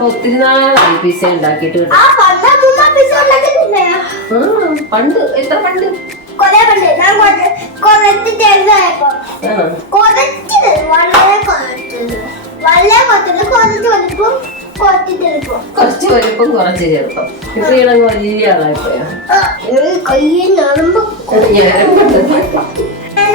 ഒത്തിരി നാളായി പിസ ഉണ്ടാക്കിയിട്ട് പണ്ട് എത്ര പണ്ട്? കുറച്ച് വലിപ്പം കുറച്ച് ചെറുപ്പം ഇപ്പൊ ഇളങ്ങ് വലിയ ആളായിപ്പോയാ? കയ്യിൽ നടുമ്പോ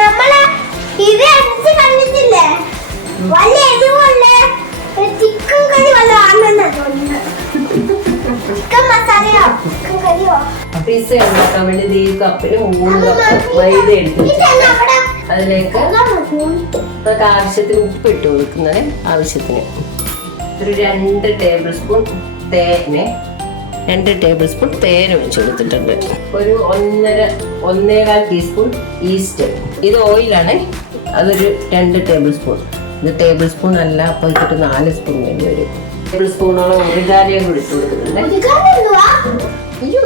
നമ്മളെ ഇത് കണ്ടിട്ടില്ലേ? ഉണ്ടാക്കാൻ വേണ്ടി ദീ കപ്പിന് മൂന്ന് കപ്പ് മൈദ എടുത്ത് അതിലേക്ക്. നമുക്ക് ആവശ്യത്തിന് ഉപ്പ് ഇട്ട് കൊടുക്കുന്നത് ആവശ്യത്തിന്. ഒരു രണ്ട് ടേബിൾ സ്പൂൺ തേനെ രണ്ട് ടേബിൾ സ്പൂൺ തേന് വെച്ച് കൊടുത്തിട്ടുണ്ട്. ഒരു ഒന്നര ഒന്നേകാൽ ടീസ്പൂൺ ഈസ്റ്റ് ഇത് ഓയിലാണ് അതൊരു രണ്ട് ടേബിൾ സ്പൂൺ ഇത് ടേബിൾ സ്പൂൺ അല്ല അപ്പോൾ ഇതിട്ട് നാല് സ്പൂൺ വേണ്ടി വരും. ടേബിൾ സ്പൂണോളം ഒറിഗാനയും കൂടി ഇട്ട് കൊടുക്കുന്നുണ്ട് അയ്യോ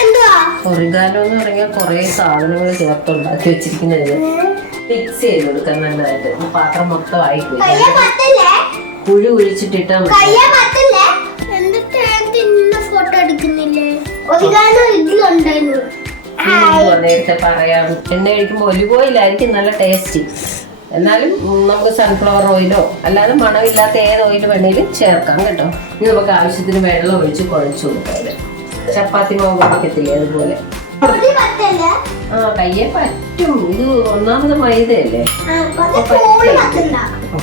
എന്തുവാ ഒറിഗാനോ എന്ന് പറഞ്ഞാൽ കുറേ സാധനങ്ങൾ ചേർത്തുണ്ടാക്കി വെച്ചിരിക്കുന്നത് മിക്സ് ചെയ്ത് കൊടുക്കാൻ നല്ലതായിട്ട് പാത്രം മൊത്തം ആയി കുഴി കുഴിച്ചിട്ടിട്ടാ ഫോട്ടോ എടുക്കുന്നില്ലേ? ഒറിഗാനോ ഇതിലുണ്ടായിരുന്നു നേരത്തെ പറയാം. എണ്ണ കഴിക്കുമ്പോ ഒലിവ് ഓയിലായിരിക്കും നല്ല ടേസ്റ്റ്. എന്നാലും നമുക്ക് സൺഫ്ലവർ ഓയിലോ അല്ലാതെ മണമില്ലാത്ത ഏത് ഓയിൽ വേണേലും ചേർക്കാം കേട്ടോ. ഇനി നമുക്ക് ആവശ്യത്തിന് വെള്ളം ഒഴിച്ച് കുഴച്ചു കൊടുക്കാം. ചപ്പാത്തി മാവ് കുഴക്കത്തില്ലേ അതുപോലെ? ആ കയ്യെ പറ്റും. ഇത് ഒന്നാമത് മൈദയല്ലേ?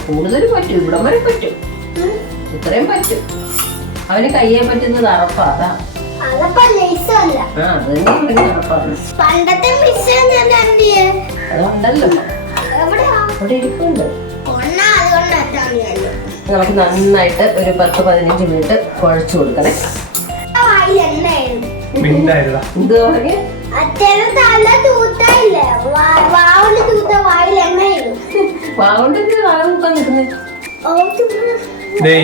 കൂടുതൽ പറ്റും. ഇവിടം വരെ പറ്റും. ഇത്രയും പറ്റും. അവന് കയ്യെ പറ്റുന്നത് അറപ്പാതാ പണ്ടത്തെ അതുണ്ടല്ലോ. അവിടെ ഇരിപ്പുണ്ട്. നമുക്ക് നന്നായിട്ട് ഒരു പത്ത് പതിനഞ്ച് മിനിറ്റ് കുഴച്ചു കൊടുക്കണേ. ഇത് പറഞ്ഞ്? നാളെ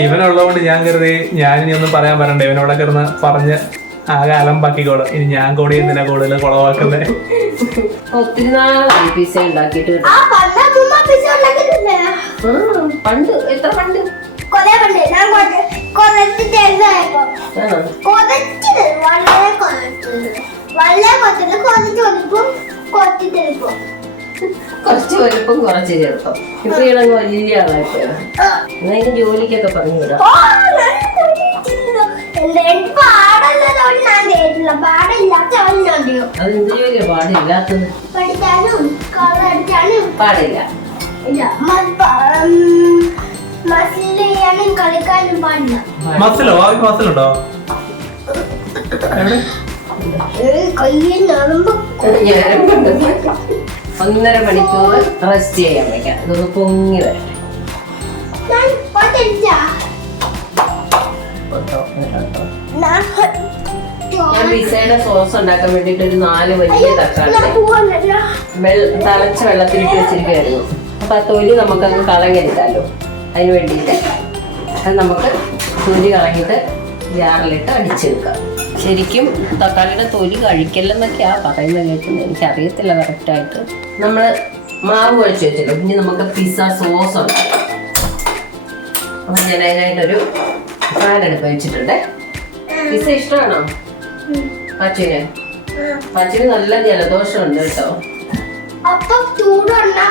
ഇവനുള്ളതുകൊണ്ട് ഞാൻ കരുതി ഞാൻ ഇനി ഒന്നും പറയാൻ പറയണ്ട ഇവനോടെ കിടന്ന് പറഞ്ഞ് ആകെ അലമ്പാക്കിക്കോളും. ഇനി ഞാൻ കൂടി എന്തിനാ കൂടുതൽ കുളവാക്കുന്നത് ഒത്തിരി നാളായി പിസ്സ ഉണ്ടാക്കിയിട്ട്. പണ്ട്. എത്ര പണ്ട്? കൊറേ പണ്ട്. ഞാൻ കുറച്ച് ചെറുതായപ്പോ. ആ. കുറച്ച് വളരെ കുറച്ച് വളരെ കുറച്ചില്ല. കുറച്ച് വലിപ്പം കുറച്ച് ചെറുപ്പം. കുറച്ച് വലുപ്പം കുറച്ച് ചെറുപ്പം. ഇപ്പൊ ഇടങ്ങ് വലിയ ആളായിപ്പോയാ. എന്നാ ഇനി ജോലിക്കൊക്കെ പറഞ്ഞു വിടാം ഓ, ഞാൻ കുടിച്ചില്ല. എന്താ എനിക്ക് പാടുള്ളതുകൊണ്ട് ഞാൻ കേട്ടില്ല. പാടില്ലാത്ത ഞാൻ ചെയ്യും. അത് എന്ത് ജോലിയാ? പാടില്ലാത്തത്? പഠിക്കാനും. പാടില്ല. മസിലോ? അവർക്ക് മസിലുണ്ടോ? ഒന്നര മണിക്കൂർ റെസ്റ്റ് ചെയ്യാൻ വെക്കാം ഇതൊന്ന് പൊങ്ങി വരട്ടെ ഞാൻ പിസയുടെ സോസ് ഉണ്ടാക്കാൻ വേണ്ടിട്ട് ഒരു നാല് വലിയ തക്കാളി തിളച്ച വെള്ളത്തിലിട്ട് വെച്ചിരിക്കുകയായിരുന്നു അപ്പൊ ആ തൊലി നമുക്ക് അങ്ങ് കളഞ്ഞെടുക്കാമല്ലോ അതിന് വേണ്ടിയിട്ട്. അത് നമുക്ക് തൊലി കളഞ്ഞിട്ട് ജാറിലിട്ട് അടിച്ചെടുക്കാം. ശരിക്കും തക്കാളിയുടെ തൊലി കഴിക്കല്ലെന്നൊക്കെയാ പറയുന്നത് കേൾക്കുന്നത് എനിക്കറിയത്തില്ല കറക്റ്റായിട്ട്. നമ്മൾ മാവ് കുഴച്ച് വെച്ചല്ലോ. ഇനി നമുക്ക് പിസ്സ സോസ് ഉണ്ട് അപ്പം ഞാൻ അതിനായിട്ടൊരു പാൻ എടുത്ത് വെച്ചിട്ടുണ്ട്. പിസ്സ ഇഷ്ടമാണോ പച്ചിന് പച്ചിന് നല്ല ജലദോഷമുണ്ട് കേട്ടോ. അപ്പൊ ചൂടുണ്ടാ മാറും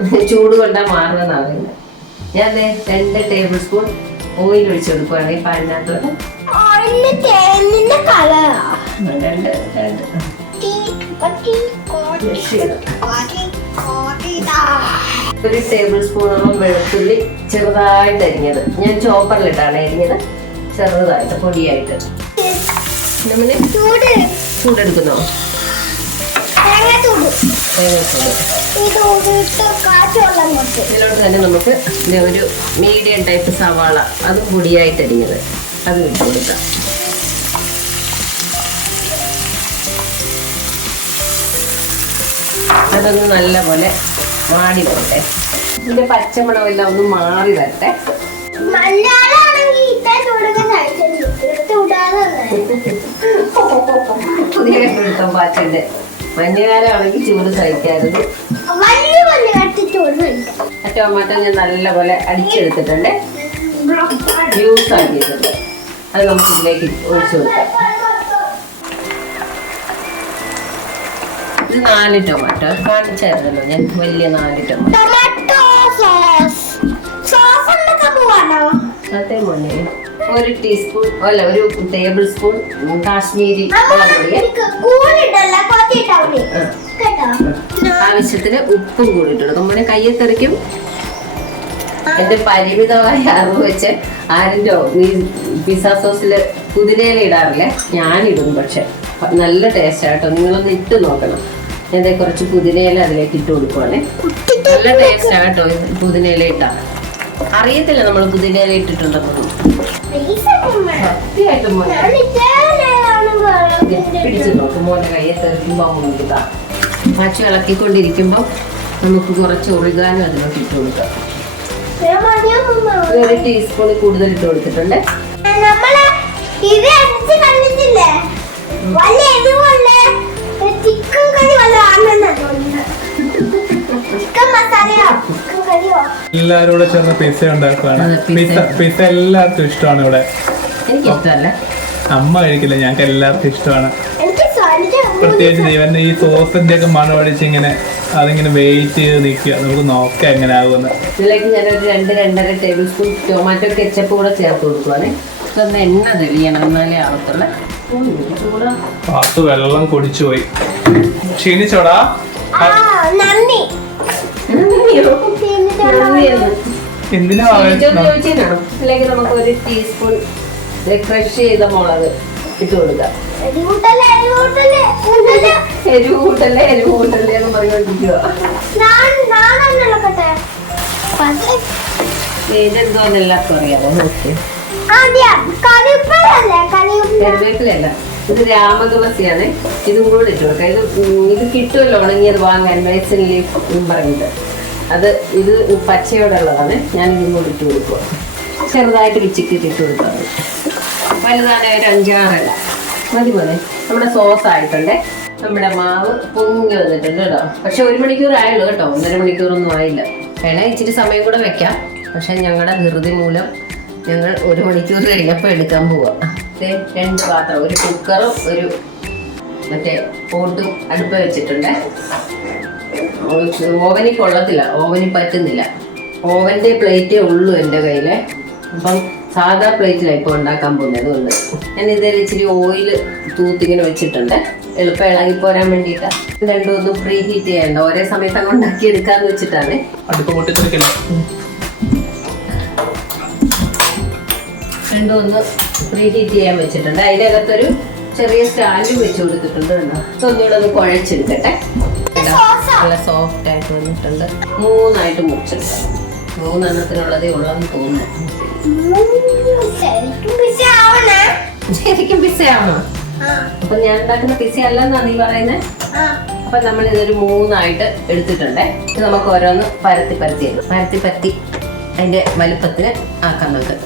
ചൂട് കൊണ്ടാ പറയുന്നത് ഞാൻ ദേ രണ്ട് ടേബിൾ സ്പൂൺ ഓയിൽ ഒഴിച്ചു കൊടുക്കുവാണ് ഈ പാനിനകത്തോട്ട്. രണ്ട് രണ്ട്. ഒരു ടേബിൾ സ്പൂണോളം വെളുത്തുള്ളി ചെറുതായിട്ട് അരിഞ്ഞത്. ഞാൻ ചോപ്പറിലിട്ടാണ് അരിഞ്ഞത്. ചെറുതായിട്ട് പൊടിയായിട്ട്. നമ്മൾ ചൂട്. ചൂടെടുക്കുന്നോ? ഇതിലോട്ട് തന്നെ നമുക്ക് ഒരു മീഡിയം ടൈപ്പ് സവാള അതും പൊടിയായിട്ട് അരിഞ്ഞത്. അത് ഇട്ട് കൊടുക്കാം. അതൊന്ന് നല്ലപോലെ മാടി പോട്ടെ. ഇതിന്റെ പച്ചമണമെല്ലാം ഒന്ന് മാറി വരട്ടെ. പുതിയ കണ്ടുപിടുത്തം പാച്ചന്റെ മഞ്ഞുകാലമാണെങ്കിൽ ചൂട് സഹിക്കായിരുന്നു ആ ടൊമാറ്റോ ഞാൻ നല്ലപോലെ അടിച്ചെടുത്തിട്ടുണ്ട്. ജ്യൂസ് ആക്കിയിട്ടുണ്ട്. അത് നമുക്ക് ഇതിലേക്ക് ഒഴിച്ചു കൊടുക്കാം. ഇത് നാല് ടൊമാറ്റോ. കാണിച്ചായിരുന്നല്ലോ ഞാൻ വലിയ നാല് ടൊമാറ്റോ. Tomato sauce. സോസ് ഉണ്ടാക്കാൻ പോവാണോ അതേ മോനെ. ഒരു ടീസ്പൂൺ അല്ല ഒരു ടേബിൾ സ്പൂൺ കാശ്മീരി ആവശ്യത്തിന് ഉപ്പും കൂടി നമ്മുടെ കയ്യെ തെറിക്കും എന്റെ പരിമിതമായ അറിവ് വെച്ച് ആരിന്റെ ഈ പിസ്സ സോസിൽ പുതിനയില ഇടാറില്ല? ഞാനിടും പക്ഷെ. നല്ല ടേസ്റ്റ് ആട്ടോ നിങ്ങളൊന്ന് ഇട്ട് നോക്കണം. ഞാൻ കുറച്ച് പുതിനയില അതിലേക്ക് ഇട്ട് കൊടുക്കുവാണേ. നല്ല ടേസ്റ്റ് ആട്ടോ പുതിനയില ഇട്ടാ. അറിയത്തില്ല നമ്മൾ പുതിനയില ഇട്ടിട്ടുണ്ടെന്ന് പിടിച്ച് നോക്കും മോനെ കയ്യെ തെറിക്കുമ്പോൾ മുന്നിതാ മാച്ചു ഇളക്കിക്കൊണ്ടിരിക്കുമ്പോൾ നമുക്ക് കുറച്ച് ഒറിഗാനും അതിലോട്ട് ഇട്ട് കൊടുക്കാം. ഒരു ടീസ്പൂണിൽ കൂടുതൽ ഇട്ട് കൊടുത്തിട്ടുണ്ട്. കണ്ടിട്ടില്ലേ എല്ലാവരും കൂടെ ചേർന്ന് പിസ്സ ഉണ്ടാക്കുവാണ് പിസ പിസ്സ. പിസ്സ എല്ലാവർക്കും ഇഷ്ടമാണ് ഇവിടെ. അമ്മ കഴിക്കില്ല ഞങ്ങൾക്ക് എല്ലാവർക്കും ഇഷ്ടമാണ്. പ്രത്യേകിച്ച് ഇവന്റെ ഈ സോസിന്റെ ഒക്കെ മണം അടിച്ച് ഇങ്ങനെ അതിങ്ങനെ വെയിറ്റ് ചെയ്ത് നിൽക്കുക. നമുക്ക് നോക്കാം എങ്ങനെ ആകുമെന്ന്. ഇതിലേക്ക് ഞാനൊരു രണ്ട് രണ്ടര ടേബിൾ സ്പൂൺ ടൊമാറ്റോ കെച്ചപ്പ് കൂടെ ചേർത്ത് കൊടുക്കുവാണ്. ഇതൊന്ന് എണ്ണ തെളിയണം എന്നാലേ ആവത്തുള്ള. പാത്തു വെള്ളം കുടിച്ചു പോയി ക്ഷീണിച്ചോടാ. ആ നന്ദി. എന്തിനാ അല്ലെങ്കിൽ നമുക്ക് ഒരു ടീസ്പൂൺ ക്രഷ് ചെയ്ത മുളക് ഇട്ട് കൊടുക്കാം. എരിവൂട്ടല്ലേ എരിവൂട്ടല്ലേ കൂട്ടല്ലേ എരിവ് കൂട്ടല്ലേ എരിവ് കൂട്ടല്ലേ എന്ന് അറിയാമോ നോക്കി. കറിവേപ്പിലല്ലേ ഇത് രാമതുളസിയാണ് ഇതും കൂടെ ഇട്ട് കൊടുക്കാം. ഇത് ഇത് കിട്ടുമല്ലോ ഉണങ്ങിയത് വാങ്ങാൻ. മെഡിസിൻ ലീഫ് പറഞ്ഞിട്ട്. അത് ഇത് പച്ചയോടുള്ളതാണ്. ഞാൻ ഇങ്ങോട്ട് ഇട്ട് കൊടുക്കുക. ചെറുതായിട്ട് പിച്ചിക്കിട്ട് ഇട്ട് കൊടുക്കാം. വലുതാണ് ഒരു അഞ്ചാറല്ല മതി മതി നമ്മുടെ സോസ് ആയിട്ടുണ്ട്. നമ്മുടെ മാവ് പൊങ്ങി വന്നിട്ടുണ്ട് കേട്ടോ. പക്ഷെ ഒരു മണിക്കൂർ ആയുള്ളൂ കേട്ടോ. ഒന്നര മണിക്കൂറൊന്നും ആയില്ല. വേണേ ഇച്ചിരി സമയം കൂടെ വെക്കാം. പക്ഷെ ഞങ്ങളുടെ ധൃതി മൂലം ഞങ്ങൾ ഒരു മണിക്കൂർ കഴിഞ്ഞപ്പോൾ എടുക്കാൻ പോവാം. രണ്ട് പാത്രം. ഒരു കുക്കറും ഒരു മറ്റേ പോട്ടും അടുപ്പ് വെച്ചിട്ടുണ്ട്. ഓവനിൽ കൊള്ളത്തില്ല ഓവനിൽ പറ്റുന്നില്ല. ഓവന്റെ പ്ലേറ്റേ ഉള്ളൂ എന്റെ കയ്യിൽ അപ്പം സാധാ പ്ലേറ്റിലാണ് ഇപ്പോൾ ഉണ്ടാക്കാൻ പോകുന്നത് അതുകൊണ്ട് ഞാൻ ഇതിൽ ഇച്ചിരി ഓയിൽ തൂത്തിങ്ങനെ വെച്ചിട്ടുണ്ട്. എളുപ്പം ഇളകി പോരാൻ വേണ്ടിയിട്ട്. രണ്ടും ഒന്നും പ്രീ ഹീറ്റ് ചെയ്യണ്ട. ഒരേ സമയത്ത് അങ്ങ് ഉണ്ടാക്കി എടുക്കാന്ന് വെച്ചിട്ടാണ്. രണ്ടു ഒന്ന് പ്രീ ഹീറ്റ് ചെയ്യാൻ വെച്ചിട്ടുണ്ട്. അതിന്റെ അകത്തൊരു ചെറിയ സ്റ്റാൻഡും വെച്ച് കൊടുത്തിട്ടുണ്ട് കേട്ടോ. ഒന്നുകൂടെ ഒന്ന് കുഴച്ചെടുക്കട്ടെ. കേട്ടോ? നല്ല സോഫ്റ്റ് ആയിട്ട് വന്നിട്ടുണ്ട്. മൂന്നായിട്ട് മുറിച്ചെടുക്കാം. മൂന്നെണ്ണത്തിനുള്ളതേ ഉള്ളതെന്ന് തോന്നുന്നു. ശരിക്കും പിസയാണോ അപ്പൊ ഞാൻ ഉണ്ടാക്കുന്ന പിസ അല്ലെന്നാ നീ പറയുന്നത് അപ്പൊ നമ്മൾ ഇതൊരു മൂന്നായിട്ട് എടുത്തിട്ടുണ്ട്. ഇത് നമുക്ക് ഓരോന്ന് പരത്തി പരത്തി. പരത്തി പരത്തി അതിന്റെ വലുപ്പത്തിന് ആക്കാം നമുക്ക്.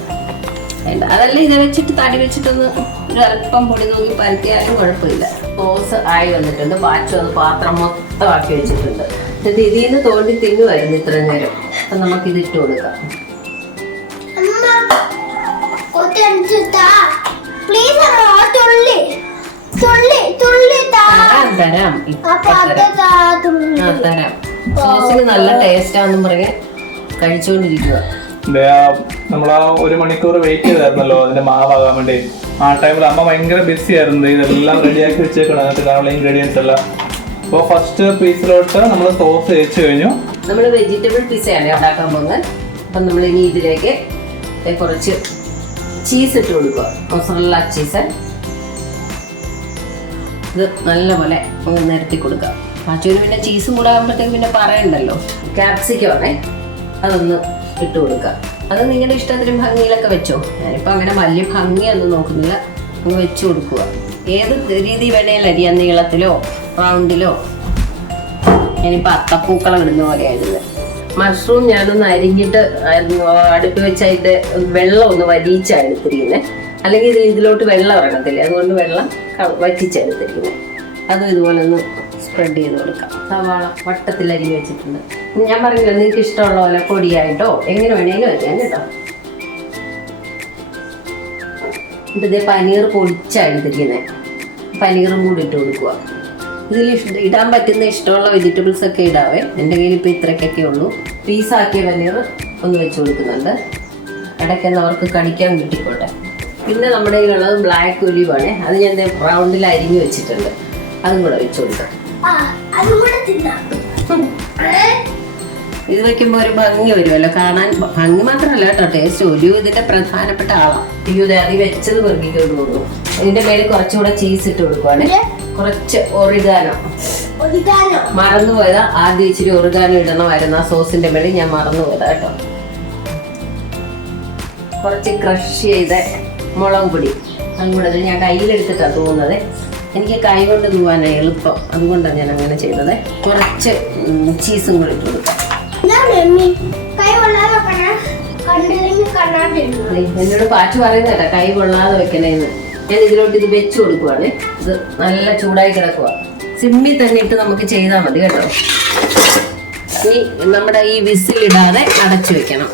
വേണ്ട. അതല്ല ഇത് വെച്ചിട്ട് തടി വെച്ചിട്ടൊന്ന് ഒരു അല്പം പൊടി നോക്കി പരത്തിയാലും കുഴപ്പമില്ല. സോസ് ആയി വന്നിട്ടുണ്ട്. പാച്ചു അത് പാത്രം മൊത്തം ആക്കി വെച്ചിട്ടുണ്ട്. എന്നിട്ട് ഇതിൽ നിന്ന് തോണ്ടി തിന്നുമായിരുന്നു ഇത്ര നേരം. അപ്പൊ നമുക്ക് ഇത് ഇട്ട് കൊടുക്കാം. അമ്മ ടേസ്റ്റ് ആണെന്ന് തരാം. തരാം. സോസിന് നല്ല ടേസ്റ്റാന്നും പറഞ്ഞ് കഴിച്ചുകൊണ്ടിരിക്കുക നമ്മൾ ആ ഒരു മണിക്കൂർ വെയിറ്റ് ചെയ്തായിരുന്നല്ലോ അതിന്റെ മാവാകാൻ വേണ്ടി. ആ ടൈമിൽ അമ്മ ഭയങ്കര ബിസി ആയിരുന്നു. ഇതെല്ലാം റെഡിയാക്കി വെച്ചേക്കണം. അതിനകത്ത് കാണുന്ന ഇൻഗ്രീഡിയൻസ് എല്ലാം. അപ്പോൾ ഫസ്റ്റ് പീസിലോട്ട് നമ്മൾ സോസ് തേച്ച് കഴിഞ്ഞു. നമ്മൾ വെജിറ്റബിൾ പിസയാണ് ഉണ്ടാക്കാൻ പോകുന്നത്. അപ്പം നമ്മൾ ഇനി ഇതിലേക്ക് കുറച്ച് ചീസ് ഇട്ട് കൊടുക്കുക. മൊസറല്ല ചീസ് ഇത് നല്ലപോലെ നിരത്തി കൊടുക്കുക. പാച്ചൂര് പിന്നെ ചീസും കൂടെ ആകുമ്പോഴത്തേക്ക് പിന്നെ പറയണ്ടല്ലോ. ക്യാപ്സിക്കം ആണേ. അതൊന്ന് ഇട്ട് കൊടുക്കുക. അത് നിങ്ങളുടെ ഇഷ്ടത്തിന് ഭംഗിയിലൊക്കെ വെച്ചോ. ഞാനിപ്പോൾ അങ്ങനെ വലിയ ഭംഗിയൊന്നും നോക്കുന്നില്ല. അങ്ങ് വെച്ച് കൊടുക്കുക. ഏത് രീതി വേണേലും അരിയാൻ നീളത്തിലോ റൗണ്ടിലോ. ഞാനിപ്പോൾ അത്തപ്പൂക്കളം ഇടുന്ന പോലെയായിരുന്നു മഷ്റൂം ഞാനൊന്ന് അരിഞ്ഞിട്ട് അടുപ്പ് വെച്ചതിന്റെ വെള്ളം ഒന്ന് വലിയിച്ചാണ് എടുത്തിരിക്കുന്നത് അല്ലെങ്കിൽ ഇത് ഇതിലോട്ട് വെള്ളം ഇറങ്ങത്തില്ല. അതുകൊണ്ട് വെള്ളം വറ്റിച്ചെടുത്തിരിക്കുന്നത് അതും ഇതുപോലെ ഒന്ന് സ്പ്രെഡ് ചെയ്ത് കൊടുക്കാം. സവാള വട്ടത്തിൽ അരിഞ്ഞ് വെച്ചിട്ടുണ്ട്. ഞാൻ പറഞ്ഞില്ല നിങ്ങൾക്ക് ഇഷ്ടമുള്ള പോലെ പൊടിയായിട്ടോ എങ്ങനെ വേണമെങ്കിലും അരിയാൻ കേട്ടോ. ഇതേ പനീർ പൊടിച്ചെടുത്തിരിക്കുന്നത് പനീറും കൂടി ഇട്ട് കൊടുക്കുക. ഇതിൽ ഇടാൻ പറ്റുന്ന ഇഷ്ടമുള്ള വെജിറ്റബിൾസ് ഒക്കെ ഇടാവേ. എന്റെ കയ്യിൽ ഇപ്പോൾ ഇത്രയ്ക്കൊക്കെ ഉള്ളൂ. പീസാക്കിയ പനീർ ഒന്ന് വെച്ച് കൊടുക്കുന്നുണ്ട്. ഇടയ്ക്കൊന്ന് അവർക്ക് കടിക്കാൻ കിട്ടിക്കോട്ടെ. പിന്നെ നമ്മുടെ കയ്യിലുള്ളത് ബ്ലാക്ക് ഒലിവാണ് അത് ഞാൻ റൗണ്ടിൽ അരിഞ്ഞ് വെച്ചിട്ടുണ്ട്. അതും കൂടെ വെച്ച് കൊടുക്കാം. ഇത് വെക്കുമ്പോ ഒരു ഭംഗി വരുമല്ലോ. കാണാൻ ഭംഗി മാത്രമല്ല കേട്ടോ. ടേസ്റ്റ് ഒരു ഇതിന്റെ പ്രധാനപ്പെട്ട ആളാണ് അയ്യോ അത് വെച്ചത് വെറുക്കിക്കൊണ്ട് തോന്നുന്നു ഇതിന്റെ മേലെ കുറച്ചുകൂടെ ചീസ് ഇട്ട് കൊടുക്കുവാണ്. കുറച്ച് ഒറിഗാനോ മറന്നുപോയതാ. ആദ്യം ഇച്ചിരി ഒറിഗാനോ ഇടണമായിരുന്നു. ആ സോസിന്റെ മേളിൽ ഞാൻ മറന്നുപോയതാ കേട്ടോ. കുറച്ച് ക്രഷ് ചെയ്ത മുളക് പൊടി. അതും കൂടെ ഞാൻ കയ്യിലെടുത്തിട്ടാണ് തൂവുന്നത്. എനിക്ക് കൈ കൊണ്ട് തൂവാനാണ് എളുപ്പം. അതുകൊണ്ടാണ് ഞാൻ അങ്ങനെ ചെയ്തത്. കുറച്ച് ചീസും കൂടി ഇട്ട് കൊടുക്കാം. എന്നോട് പാച്ചു പറയുന്നേട്ടാ കൈ കൊള്ളാതെ വെക്കണേന്ന്. ഞാൻ ഇതിലോട്ട് ഇത് വെച്ച് കൊടുക്കുവാണ്. ഇത് നല്ല ചൂടായി കിടക്കുക സിമ്മി തന്നെ ഇട്ട് നമുക്ക് ചെയ്താൽ മതി കേട്ടോ. ഇനി നമ്മുടെ ഈ വിസിലിടാതെ അടച്ചു വെക്കണം.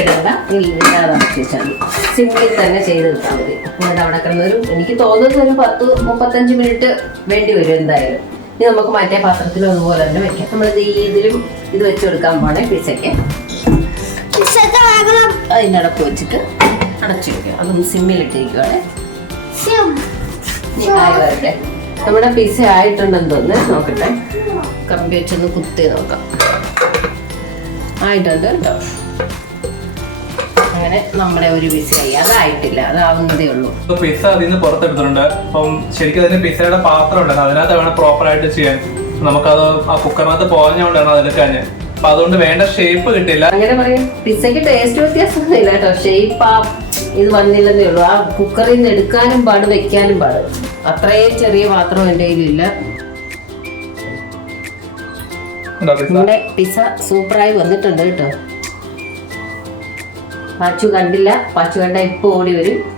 ഇടാതെ അടച്ചു വെച്ചാൽ മതി. സിമ്മിൽ തന്നെ ചെയ്ത് എടുത്താൽ മതി. എന്നിട്ട് അവിടെ കിടന്നൊരു എനിക്ക് തോന്നുന്നത് ഒരു പത്ത് മുപ്പത്തഞ്ച് മിനിറ്റ് വേണ്ടി വരും എന്തായാലും. ഇനി നമുക്ക് മറ്റേ പാത്രത്തിൽ അതുപോലെ തന്നെ വെക്കാം. നമ്മൾ ഇതിലും ഇത് വെച്ച് കൊടുക്കാൻ പോണേ പിസയ്ക്ക്. അതിനടപ്പ് വെച്ചിട്ട് അടച്ചു വെക്കാം. അതൊന്ന് സിമ്മിലിട്ടിരിക്കുവാണ് ആയി വരട്ടെ നമ്മുടെ പിസ ആയിട്ടുണ്ടെന്ന് തോന്നുന്നു. നോക്കട്ടെ. കമ്പി വെച്ചൊന്ന് കുത്തി നോക്കാം. ആയിട്ടുണ്ട് കേട്ടോ. നമ്മുടെ ഒരു ആയി അതായിട്ടില്ല അതാവുന്നതേ ഉള്ളൂ. പിസ്സ അതിൽ നിന്ന് പുറത്തെടുത്തിട്ടുണ്ട്. അപ്പം ശരിക്കും അതിന് പിസ്സയുടെ പാത്രം ഉണ്ടായിരുന്നു അതിനകത്ത് വേണം പ്രോപ്പർ ആയിട്ട് ചെയ്യാൻ. നമുക്കത് ആ കുക്കറിനകത്ത് പോകാഞ്ഞുകൊണ്ടാണ് അതെടുക്കാൻ അപ്പൊ അതുകൊണ്ട് വേണ്ട ഷേപ്പ് കിട്ടില്ല. അങ്ങനെ പറയും. പിസയ്ക്ക് ടേസ്റ്റ് വ്യത്യാസമൊന്നുമില്ല കേട്ടോ. ഷേപ്പ് ആ ഇത് വന്നില്ലെന്നേ ഉള്ളൂ. ആ കുക്കറിൽ നിന്ന് എടുക്കാനും പാട് വെക്കാനും പാട്. അത്രയും ചെറിയ പാത്രം എന്റെ കയ്യിലില്ല നമ്മുടെ പിസ്സ പിസ സൂപ്പറായി വന്നിട്ടുണ്ട് കേട്ടോ. പാച്ചു കണ്ടില്ല. പാച്ചു കണ്ട ഇപ്പോൾ ഓടി വരും.